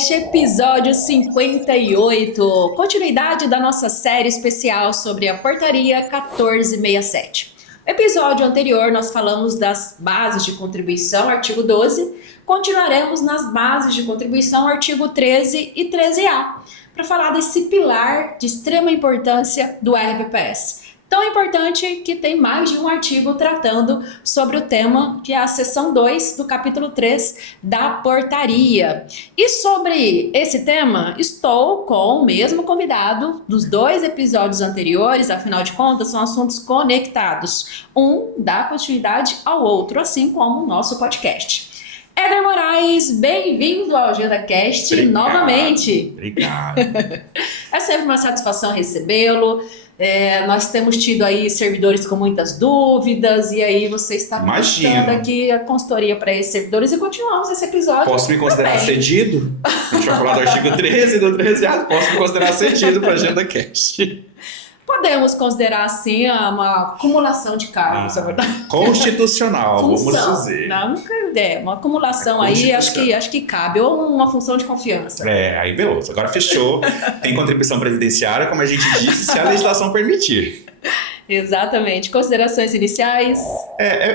Cast, episódio 58, continuidade da nossa série especial sobre a Portaria 1467. No episódio anterior, nós falamos das bases de contribuição, artigo 12, continuaremos nas bases de contribuição, artigo 13 e 13A, para falar desse pilar de extrema importância do RPPS. Tão importante que tem mais de um artigo tratando sobre o tema, que é a seção 2 do capítulo 3 da portaria. E sobre esse tema, estou com o mesmo convidado dos dois episódios anteriores, afinal de contas, são assuntos conectados. Um dá continuidade ao outro, assim como o nosso podcast. Éder Moraes, bem-vindo ao AgendaCast novamente. Obrigado. É sempre uma satisfação recebê-lo. Nós temos tido aí servidores com muitas dúvidas e aí você está prestando aqui a consultoria para esses servidores e continuamos esse episódio. Posso me considerar cedido? A gente vai falar do artigo 13 e do 13A. Posso me considerar cedido para a AgendaCast? Podemos considerar assim uma acumulação de cargos, é verdade. Constitucional, função, vamos dizer. Não, uma acumulação aí, acho que cabe, ou uma função de confiança. Aí beleza, agora fechou. Tem contribuição previdenciária, como a gente disse, se a legislação permitir. Exatamente. Considerações iniciais?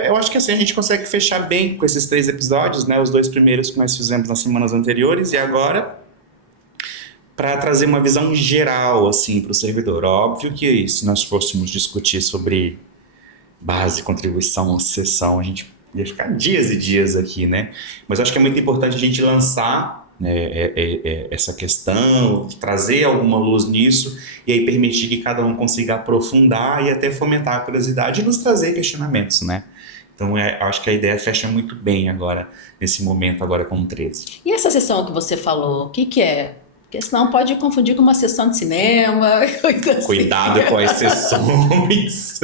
Eu acho que assim a gente consegue fechar bem com esses 3 episódios, né? Os 2 primeiros que nós fizemos nas semanas anteriores e agora para trazer uma visão geral assim para o servidor. Óbvio que se nós fôssemos discutir sobre base, contribuição, sessão, a gente ia ficar dias e dias aqui, né? Mas eu acho que é muito importante a gente lançar essa questão, trazer alguma luz nisso e aí permitir que cada um consiga aprofundar e até fomentar a curiosidade e nos trazer questionamentos, né? Então, acho que a ideia fecha muito bem agora, nesse momento agora com o 13. E essa sessão que você falou, o que é? Porque senão pode confundir com uma sessão de cinema, coisa assim. Cuidado com as sessões.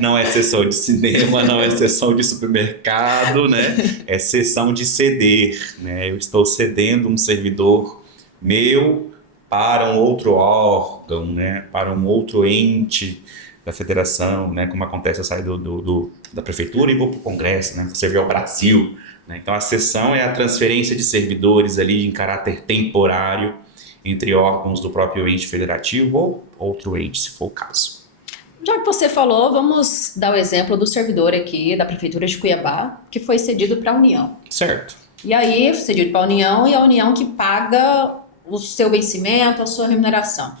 Não é sessão de cinema, não é sessão de supermercado, né? É sessão de ceder, né? Eu estou cedendo um servidor meu para um outro órgão, né? Para um outro ente da federação, né? Como acontece, eu saio da prefeitura e vou para o Congresso, né? Vou servir ao Brasil. Então a cessão é a transferência de servidores ali em caráter temporário entre órgãos do próprio ente federativo ou outro ente, se for o caso. Já que você falou, vamos dar o exemplo do servidor aqui da Prefeitura de Cuiabá, que foi cedido para a União. Certo. E aí, cedido para a União e a União que paga o seu vencimento, a sua remuneração.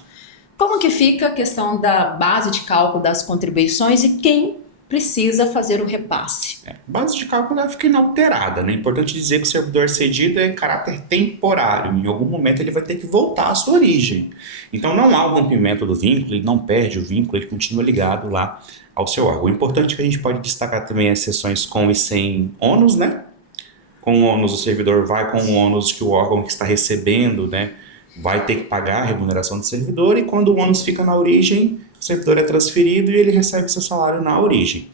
Como que fica a questão da base de cálculo das contribuições e quem precisa fazer o repasse? Base de cálculo ela fica inalterada, né? É importante dizer que o servidor cedido é em caráter temporário. Em algum momento ele vai ter que voltar à sua origem. Então não há o rompimento do vínculo, ele não perde o vínculo, ele continua ligado lá ao seu órgão. O importante é que a gente pode destacar também as sessões com e sem ônus, né? Com o ônus o servidor vai com o ônus que o órgão que está recebendo, né? Vai ter que pagar a remuneração do servidor e quando o ônus fica na origem, o servidor é transferido e ele recebe seu salário na origem.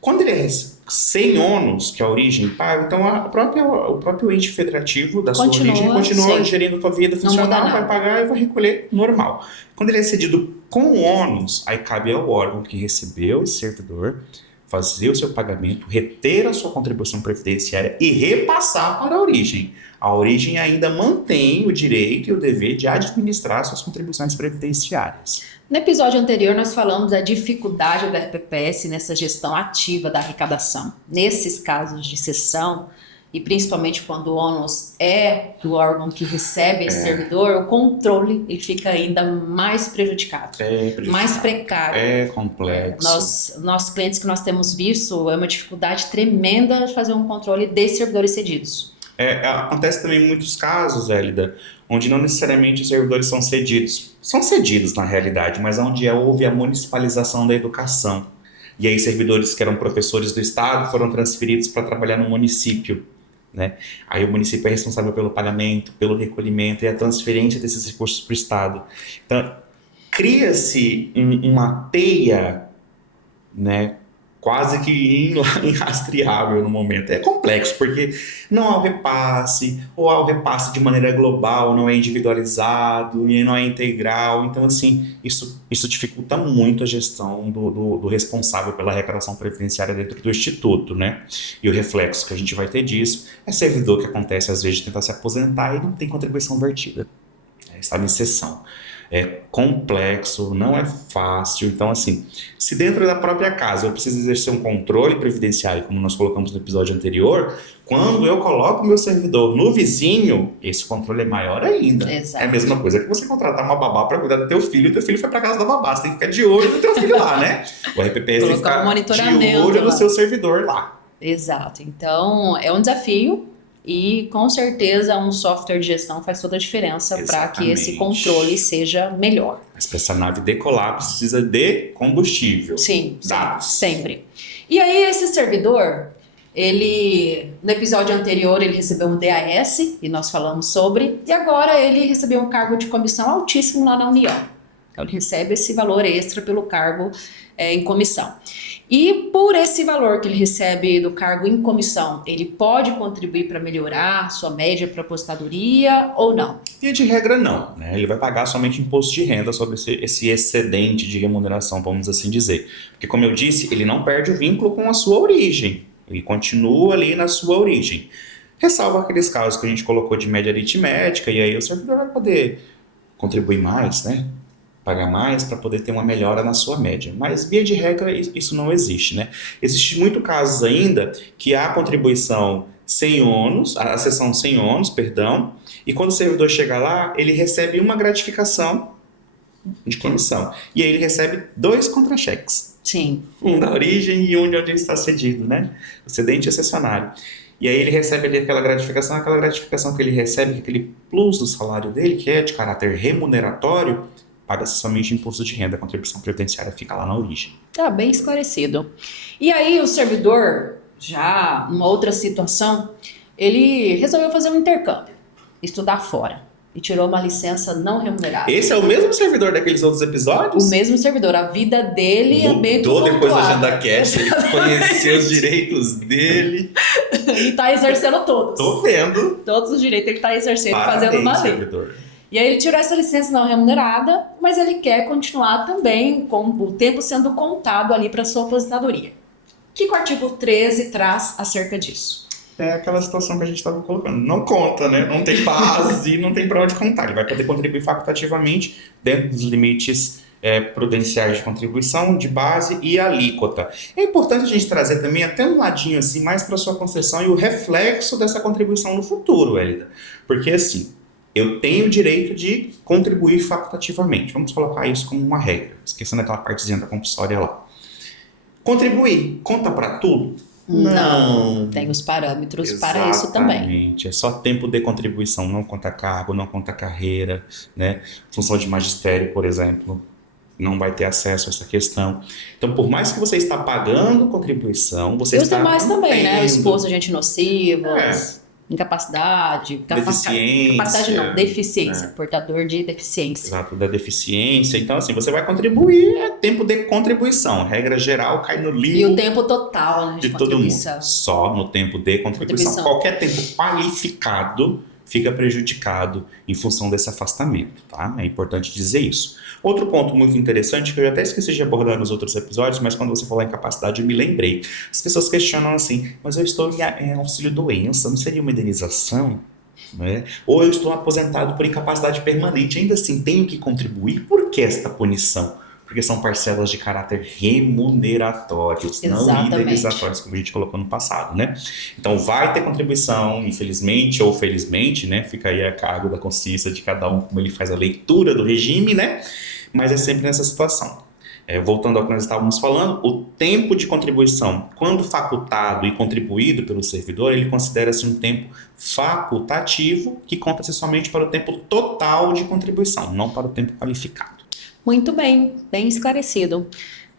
Quando ele é sem ônus, que a origem paga, então o próprio ente federativo da sua origem continua gerindo a sua vida funcional, vai pagar e vai recolher normal. Quando ele é cedido com ônus, aí cabe ao órgão que recebeu esse servidor fazer o seu pagamento, reter a sua contribuição previdenciária e repassar para a origem. A origem ainda mantém o direito e o dever de administrar suas contribuições previdenciárias. No episódio anterior, nós falamos da dificuldade do RPPS nessa gestão ativa da arrecadação. Nesses casos de cessão, e principalmente quando o ônus é do órgão que recebe esse servidor, o controle ele fica ainda mais prejudicado, mais precário. É complexo. Nossos clientes que nós temos visto, é uma dificuldade tremenda de fazer um controle de servidores cedidos. Acontece também em muitos casos, Hélida, onde não necessariamente os servidores são cedidos. São cedidos na realidade, mas onde houve a municipalização da educação. E aí servidores que eram professores do estado foram transferidos para trabalhar no município, né? Aí o município é responsável pelo pagamento, pelo recolhimento e a transferência desses recursos para o estado. Então, cria-se uma teia, né, quase que inrastreável no momento. É complexo, porque não há o repasse, ou há o repasse de maneira global, não é individualizado e não é integral. Então, assim, isso dificulta muito a gestão do responsável pela arrecadação previdenciária dentro do Instituto, né? E o reflexo que a gente vai ter disso é servidor que acontece, às vezes, de tentar se aposentar e não tem contribuição vertida. Estava em sessão. É complexo, não é fácil. Então, assim, se dentro da própria casa eu preciso exercer um controle previdenciário, como nós colocamos no episódio anterior, quando eu coloco o meu servidor no vizinho, esse controle é maior ainda. Exato. É a mesma coisa que você contratar uma babá para cuidar do teu filho, e teu filho foi para casa da babá. Você tem que ficar de olho no teu filho lá, né? O RPPS tem que Colocar um ficar de monitoramento olho no lá. seu servidor lá. Exato. Então, é um desafio e, com certeza, um software de gestão faz toda a diferença para que esse Exatamente. controle seja melhor. Mas para essa nave decolar, precisa de combustível. Sim, Dados. sempre. E aí, esse servidor, no episódio anterior, ele recebeu um DAS, e nós falamos sobre, e agora ele recebeu um cargo de comissão altíssimo lá na União. Então, ele recebe esse valor extra pelo cargo em comissão. E por esse valor que ele recebe do cargo em comissão, ele pode contribuir para melhorar sua média para aposentadoria ou não? Via de regra, não, né? Ele vai pagar somente imposto de renda sobre esse excedente de remuneração, vamos assim dizer. Porque, como eu disse, ele não perde o vínculo com a sua origem. Ele continua ali na sua origem. Ressalva aqueles casos que a gente colocou de média aritmética, e aí o servidor vai poder contribuir mais, né? Pagar mais para poder ter uma melhora na sua média. Mas, via de regra, isso não existe, né? Existe muito casos ainda que há contribuição sem ônus, a sessão sem ônus, perdão, e quando o servidor chega lá, ele recebe uma gratificação de comissão. E aí ele recebe 2 contra-cheques. Sim. Um da origem e um de onde ele está cedido, né? O cedente é cessionário. E aí ele recebe ali aquela gratificação que ele recebe, que é aquele plus do salário dele, que é de caráter remuneratório, paga-se somente imposto de renda, a contribuição previdenciária fica lá na origem. Tá bem esclarecido. E aí o servidor, já numa outra situação, ele resolveu fazer um intercâmbio, estudar fora, e tirou uma licença não remunerada. Esse é o mesmo servidor daqueles outros episódios? O mesmo servidor, a vida dele é bem Mudou depois da tumultuada. Agenda Cast, ele conheceu os direitos dele. E tá exercendo todos. Tô vendo. Todos os direitos ele tá exercendo, Parabéns, fazendo uma lei. servidor. E aí ele tirou essa licença não remunerada, mas ele quer continuar também com o tempo sendo contado ali para sua aposentadoria. O que o artigo 13 traz acerca disso? É aquela situação que a gente estava colocando. Não conta, né? Não tem base, não tem para onde contar. Ele vai poder contribuir facultativamente dentro dos limites prudenciais de contribuição, de base e alíquota. É importante a gente trazer também até um ladinho assim, mais para sua concessão e o reflexo dessa contribuição no futuro, Hélida. Porque assim, eu tenho o direito de contribuir facultativamente. Vamos colocar isso como uma regra, esquecendo aquela partezinha da compulsória lá. Contribuir, conta para tudo? Não. Tem os parâmetros para isso também. Exatamente. É só tempo de contribuição, não conta cargo, não conta carreira, né? Função de magistério, por exemplo, não vai ter acesso a essa questão. Então, por mais que você está pagando contribuição, você E os está demais também, né? mantendo. Exposto a agentes nocivos, incapacidade, Deficiência. capacidade não, deficiência, portador de deficiência. Exato, da deficiência. Então, assim, você vai contribuir, é tempo de contribuição. Regra geral, cai no E livro o tempo total, né, de de todo mundo. contribuição. Só no tempo de contribuição. Qualquer tempo qualificado fica prejudicado em função desse afastamento, tá? É importante dizer isso. Outro ponto muito interessante, que eu até esqueci de abordar nos outros episódios, mas quando você falou em incapacidade eu me lembrei. As pessoas questionam assim, mas eu estou em auxílio-doença, não seria uma indenização? Né? Ou eu estou aposentado por incapacidade permanente, ainda assim tenho que contribuir? Por que esta punição? Porque são parcelas de caráter remuneratórios, não Exatamente. indenizatórios, como a gente colocou no passado, né? Então vai ter contribuição, infelizmente ou felizmente, né? Fica aí a cargo da consciência de cada um, como ele faz a leitura do regime, né? Mas é sempre nessa situação. Voltando ao que nós estávamos falando, o tempo de contribuição, quando facultado e contribuído pelo servidor, ele considera-se um tempo facultativo que conta-se somente para o tempo total de contribuição, não para o tempo qualificado. Muito bem, bem esclarecido.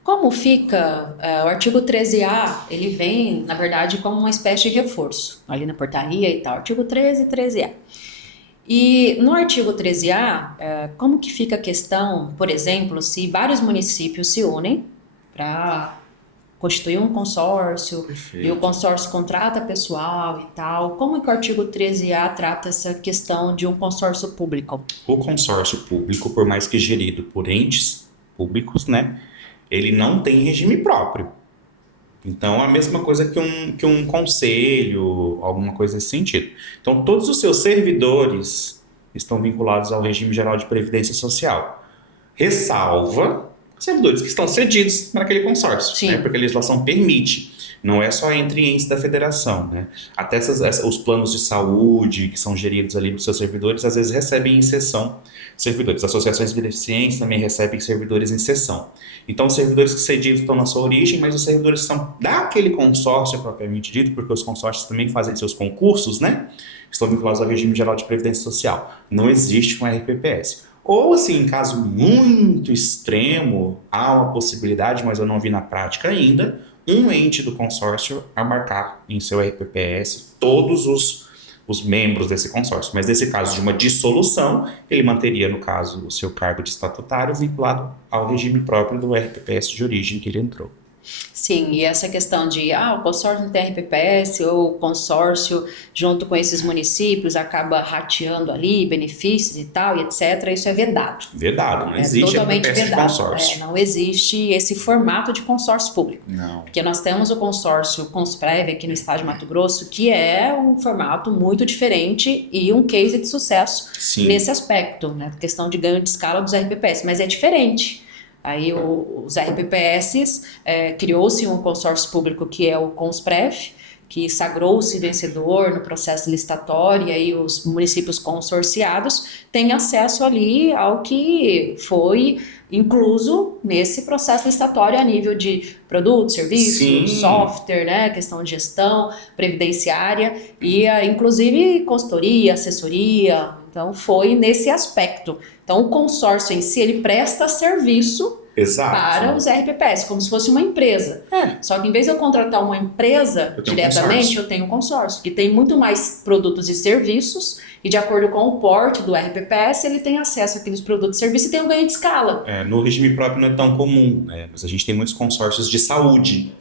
Como fica o artigo 13A, ele vem, na verdade, como uma espécie de reforço, ali na portaria e tal, artigo 13 e 13A. E no artigo 13A, como que fica a questão, por exemplo, se vários municípios se unem para constituir um consórcio, e o Perfeito. consórcio contrata pessoal e tal. Como é que o artigo 13A trata essa questão de um consórcio público? O consórcio público, por mais que gerido por entes públicos, né, ele não tem regime próprio. Então, é a mesma coisa que um conselho, alguma coisa nesse sentido. Então, todos os seus servidores estão vinculados ao regime geral de previdência social. Ressalva servidores que estão cedidos naquele consórcio, Sim. né? Porque a legislação permite. Não é só entre entes da federação, né? Até os planos de saúde que são geridos ali pelos seus servidores, às vezes recebem em sessão servidores. Associações beneficentes também recebem servidores em sessão. Então, os servidores cedidos estão na sua origem, mas os servidores são daquele consórcio propriamente dito, porque os consórcios também fazem seus concursos, né? Estão vinculados ao regime geral de previdência social. Não existe um RPPS. Ou, assim, em caso muito extremo, há uma possibilidade, mas eu não vi na prática ainda, um ente do consórcio abarcar em seu RPPS todos os membros desse consórcio. Mas nesse caso de uma dissolução, ele manteria, no caso, o seu cargo de estatutário vinculado ao regime próprio do RPPS de origem que ele entrou. Sim, e essa questão de o consórcio não tem RPPS ou o consórcio junto com esses municípios acaba rateando ali benefícios e tal, e etc., isso é vedado. Vedado, não existe totalmente RPPS de vedado. consórcio. Não existe esse formato de consórcio público. Não. Porque nós temos o consórcio Consprev aqui no estado de Mato Grosso, que é um formato muito diferente e um case de sucesso Sim. nesse aspecto, né? Questão de ganho de escala dos RPPS, mas é diferente. Aí os RPPS, criou-se um consórcio público que é o Consprev, que sagrou-se vencedor no processo licitatório, e aí os municípios consorciados têm acesso ali ao que foi incluso nesse processo licitatório a nível de produtos, serviços, Sim. software, né, questão de gestão previdenciária e inclusive consultoria, assessoria. Então foi nesse aspecto. Então o consórcio em si, ele presta serviço Exato. para os RPPS, como se fosse uma empresa. Só que em vez de eu contratar uma empresa diretamente, eu tenho um consórcio, que tem muito mais produtos e serviços, e de acordo com o porte do RPPS, ele tem acesso àqueles produtos e serviços e tem um ganho de escala. No regime próprio não é tão comum, né? Mas a gente tem muitos consórcios de saúde,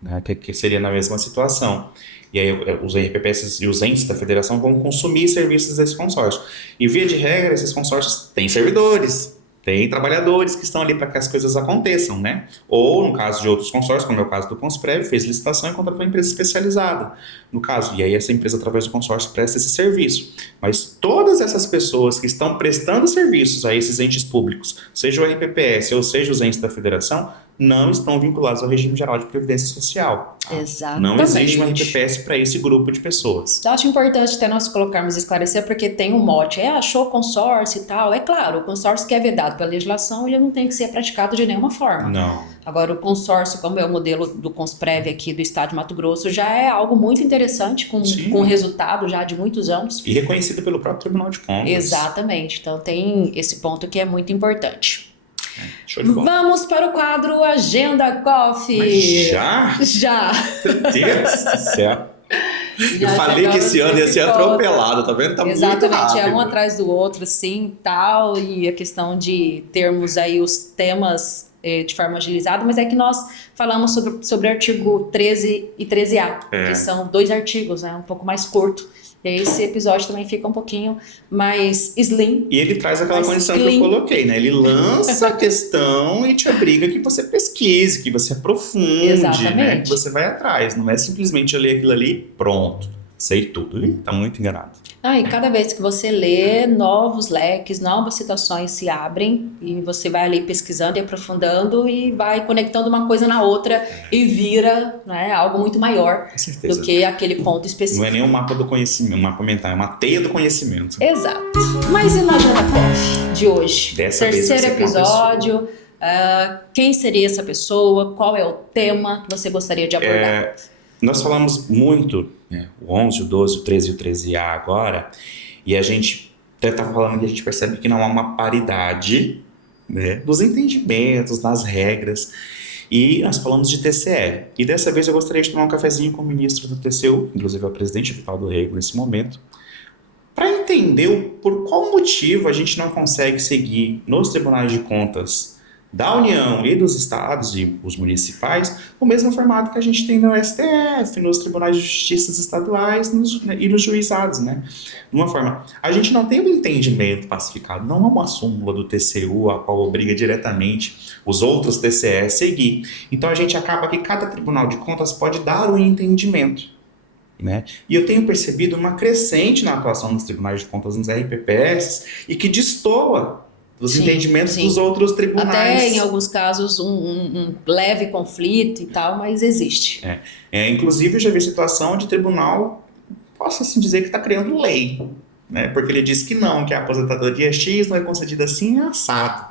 né? Que seria na mesma situação. E aí os RPPS e os entes da federação vão consumir serviços desse consórcio. E via de regra, esses consórcios têm servidores, tem trabalhadores que estão ali para que as coisas aconteçam, né? Ou, no caso de outros consórcios, como é o caso do Consprev, fez licitação e contratou uma empresa especializada. No caso, e aí essa empresa, através do consórcio, presta esse serviço. Mas todas essas pessoas que estão prestando serviços a esses entes públicos, seja o RPPS ou seja os entes da federação, não estão vinculados ao regime geral de previdência social. Exatamente. Não existe um RPPS para esse grupo de pessoas. Eu acho importante até nós colocarmos e esclarecer, porque tem um mote, achou consórcio e tal. É claro, o consórcio que é vedado pela legislação, ele não tem que ser praticado de nenhuma forma. Não. Agora, o consórcio, como é o modelo do Consprev aqui do estado de Mato Grosso, já é algo muito interessante, com resultado já de muitos anos. E reconhecido pelo próprio Tribunal de Contas. Exatamente. Então, tem esse ponto que é muito importante. Show de bola. Vamos para o quadro Agenda Coffee. Mas já? Já. Meu Deus do céu. Eu falei que esse ano ia ser atropelado, tá vendo? Tá exatamente, muito rápido. é um atrás do outro, assim, tal, e a questão de termos aí os temas de forma agilizada, mas é que nós falamos sobre o artigo 13 e 13A, que são 2 artigos, né, um pouco mais curto. E aí esse episódio também fica um pouquinho mais slim. E ele traz aquela condição que eu coloquei, né? Ele lança a questão e te obriga que você pesquise, que você aprofunde, né? Que você vai atrás. Não é simplesmente eu ler aquilo ali e pronto. Sei tudo. Ih, tá muito enganado. E cada vez que você lê, novos leques, novas situações se abrem e você vai ali pesquisando e aprofundando e vai conectando uma coisa na outra e vira, né, algo muito maior do que aquele ponto específico. Não é nem um mapa do conhecimento, um mapa mental, é uma teia do conhecimento. Exato. Mas e na Agenda Coffee de hoje? Dessa terceiro episódio. Quem seria essa pessoa? Qual é o tema que você gostaria de abordar? Nós falamos muito, né, o 11, o 12, o 13 e o 13A agora, e a gente até está falando que a gente percebe que não há uma paridade, né, nos entendimentos, nas regras, e nós falamos de TCE. E dessa vez eu gostaria de tomar um cafezinho com o ministro do TCU, inclusive é o presidente Vitaldo Rego nesse momento, para entender por qual motivo a gente não consegue seguir nos tribunais de contas da União e dos estados e os municipais, o mesmo formato que a gente tem no STF, nos tribunais de justiça estaduais e nos juizados, né? De uma forma, a gente não tem um entendimento pacificado, não é uma súmula do TCU a qual obriga diretamente os outros TCE a seguir. Então a gente acaba que cada tribunal de contas pode dar um entendimento, né? E eu tenho percebido uma crescente na atuação dos tribunais de contas nos RPPS e que destoa dos entendimentos dos outros tribunais. Até em alguns casos um leve conflito e tal, mas existe. Inclusive eu já vi situação de tribunal, posso assim dizer que está criando lei, né? Porque ele diz que não, que a aposentadoria X não é concedida assim, é assado.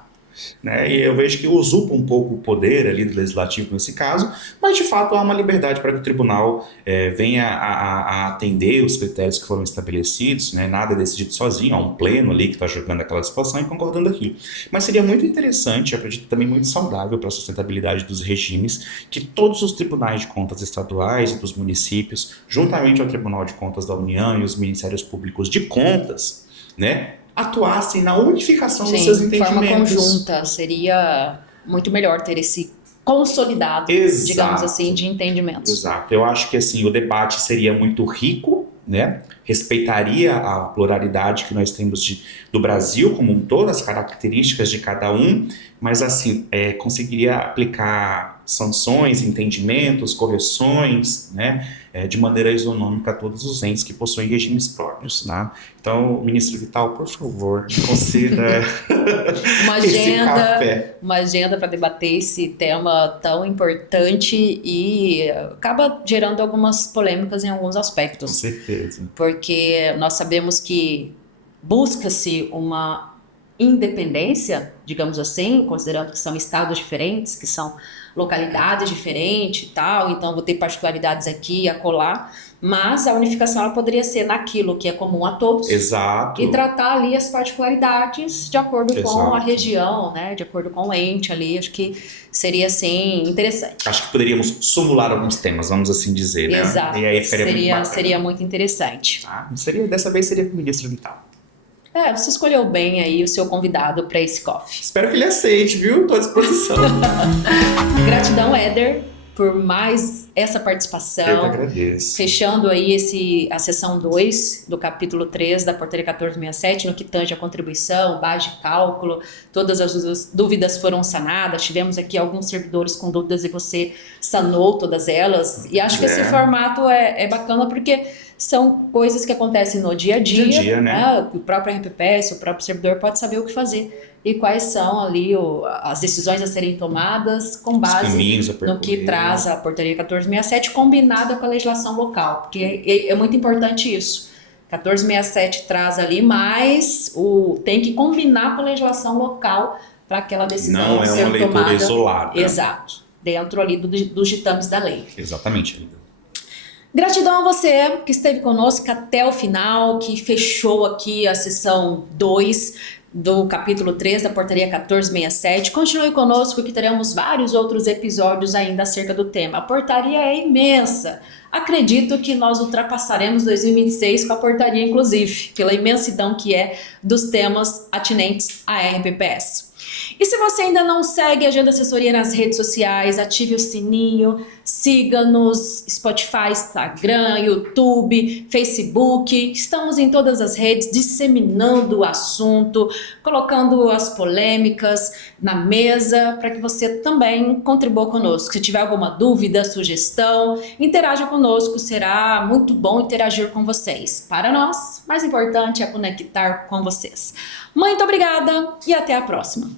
Né? E eu vejo que usurpa um pouco o poder ali do legislativo nesse caso, mas de fato há uma liberdade para que o tribunal venha a atender os critérios que foram estabelecidos, né? Nada é decidido sozinho, há um pleno ali que está julgando aquela situação e concordando aqui. Mas seria muito interessante, eu acredito também muito saudável para a sustentabilidade dos regimes, que todos os tribunais de contas estaduais e dos municípios, juntamente ao Tribunal de Contas da União e os Ministérios Públicos de Contas, né, atuassem na unificação dos seus entendimentos. De forma conjunta, seria muito melhor ter esse consolidado, digamos assim, de entendimentos. Exato, eu acho que assim, o debate seria muito rico, né? Respeitaria a pluralidade que nós temos do Brasil como um todo, as características de cada um, mas assim, conseguiria aplicar sanções, entendimentos, correções, né? De maneira isonômica a todos os entes que possuem regimes próprios, né? Então, ministro Vital, por favor, considere uma agenda para debater esse tema tão importante e acaba gerando algumas polêmicas em alguns aspectos. Com certeza. Porque nós sabemos que busca-se uma independência, digamos assim, considerando que são estados diferentes, que são localidades diferentes e tal, então vou ter particularidades aqui e acolá, mas a unificação ela poderia ser naquilo que é comum a todos. Exato. E tratar ali as particularidades de acordo com a região, né, de acordo com o ente ali, acho que seria assim interessante. Acho que poderíamos simular alguns temas, vamos assim dizer, né? Exato. E aí seria muito interessante. Dessa vez seria com o ministro Vital. Você escolheu bem aí o seu convidado para esse coffee. Espero que ele aceite, viu? Estou à disposição. Gratidão, Éder, por mais essa participação. Eu que agradeço. Fechando aí a sessão 2 do capítulo 3 da Portaria 1467, no que tange a contribuição, base de cálculo, todas as dúvidas foram sanadas. Tivemos aqui alguns servidores com dúvidas e você sanou todas elas. E acho que esse formato é bacana porque são coisas que acontecem no dia a dia, né? O próprio RPPS, o próprio servidor pode saber o que fazer e quais são ali as decisões a serem tomadas com base no que traz a Portaria 1467 combinada com a legislação local, porque é muito importante isso. 1467 traz ali, mas tem que combinar com a legislação local para aquela decisão não ser tomada. Não é uma leitura isolada. Exato, dentro ali dos ditames da lei. Exatamente, Lida. Gratidão a você que esteve conosco até o final, que fechou aqui a sessão 2 do capítulo 3 da Portaria 1467. Continue conosco que teremos vários outros episódios ainda acerca do tema. A portaria é imensa. Acredito que nós ultrapassaremos 2026 com a portaria, inclusive, pela imensidão que é dos temas atinentes à RPPS. E se você ainda não segue a Agenda Assessoria nas redes sociais, ative o sininho, siga-nos Spotify, Instagram, YouTube, Facebook. Estamos em todas as redes disseminando o assunto, colocando as polêmicas na mesa para que você também contribua conosco. Se tiver alguma dúvida, sugestão, interaja conosco, será muito bom interagir com vocês. Para nós, mais importante é conectar com vocês. Muito obrigada e até a próxima.